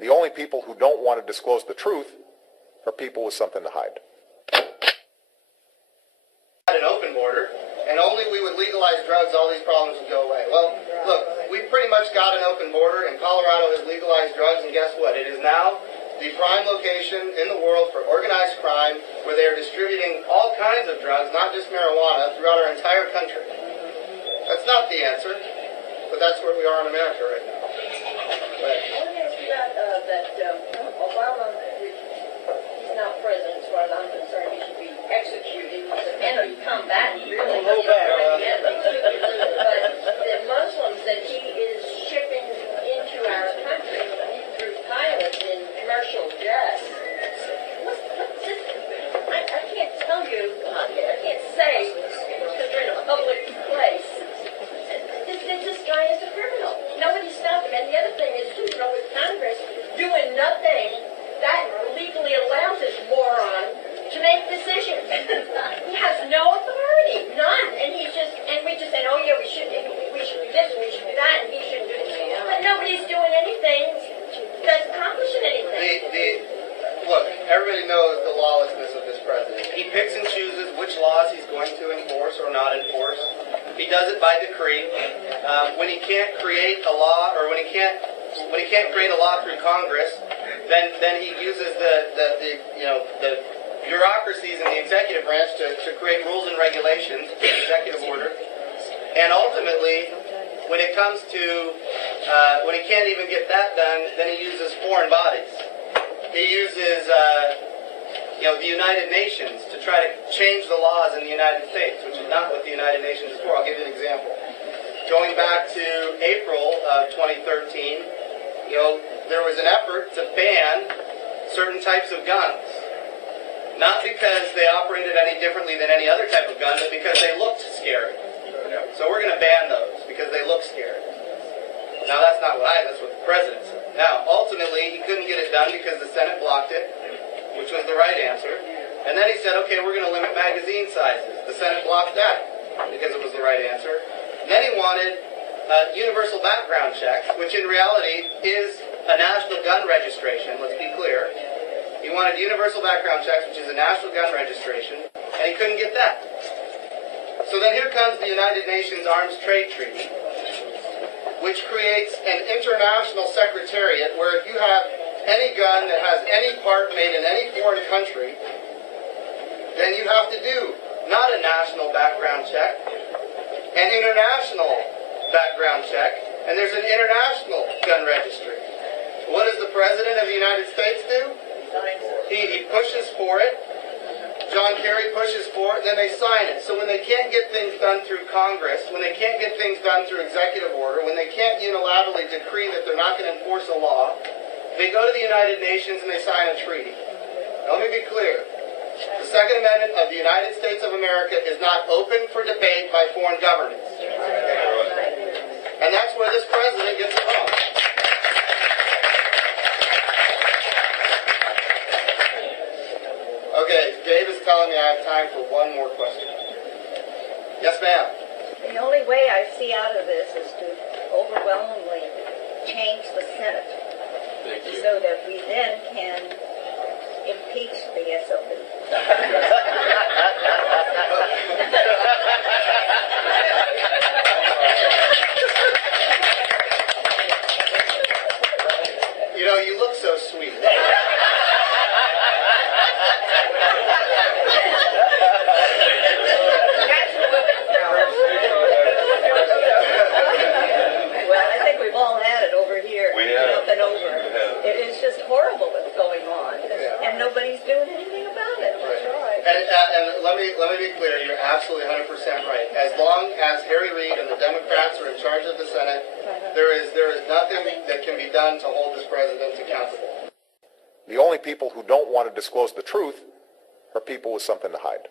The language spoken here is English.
The only people who don't want to disclose the truth are people with something to hide. An open border, and only we would legalize drugs, all these problems would go away. Well, look, we've pretty much got an open border, and Colorado has legalized drugs, and guess what? It is now the prime location in the world for organized crime, where they are distributing all kinds of drugs, not just marijuana, throughout our entire country. That's not the answer, but that's where we are in America right now. Obama, he's not president, as far as I'm concerned. He should be executed. He's an anti-combatant, really. Hold back. But the Muslims that he is shipping into our country through pilots in commercial jets. What's this? I can't tell you. I can't say because we're in a public place. This guy is a criminal. Nobody stopped him. And the other thing is, too, with Congress doing nothing, that legally allows this moron to make decisions. He has no authority, none. And we just said, oh yeah, we should do this, we should do that, and he shouldn't do this. But nobody's doing anything that's accomplishing anything. Look, everybody knows the lawlessness of this president. He picks and chooses which laws he's going to enforce or not enforce. He does it by decree. When he can't create a law, or when he can't create a law through Congress, then he uses the bureaucracies in the executive branch to create rules and regulations, executive order. And ultimately, when it comes to when he can't even get that done, then he uses foreign bodies. He uses the United Nations to try to change the laws in the United States, which is not what the United Nations is for. I'll give you an example. Going back to April of 2013, there was an effort to ban certain types of guns. Not because they operated any differently than any other type of gun, but because they looked scary. So we're going to ban those because they look scary. Now that's not that's what the president said. Now, ultimately, he couldn't get it done because the Senate blocked it, which was the right answer. And then he said, okay, we're going to limit magazine sizes. The Senate blocked that because it was the right answer. And then he wanted universal background checks, which in reality is a national gun registration, let's be clear. He wanted universal background checks, which is a national gun registration, and he couldn't get that. So then here comes the United Nations Arms Trade Treaty, which creates an international secretariat where if you have any gun that has any part made in any foreign country, then you have to do not a national background check, an international background check, and there's an international gun registry. What does the President of the United States do? He pushes for it. John Kerry pushes for it, and then they sign it. So when they can't get things done through Congress, when they can't get things done through executive order, when they can't unilaterally decree that they're not going to enforce a law, they go to the United Nations and they sign a treaty. Now, let me be clear. The Second Amendment of the United States of America is not open for debate by foreign governments. And that's where this president gets it wrong. Okay, Dave is telling me I have time for one more question. Yes, ma'am. The only way I see out of this is to overwhelmingly change the Senate so that we then can impeach the SOB. You look so sweet. Nobody's doing anything about it. That's right. And let me be clear. You're absolutely 100% right. As long as Harry Reid and the Democrats are in charge of the Senate, there is nothing that can be done to hold this president accountable. The only people who don't want to disclose the truth are people with something to hide.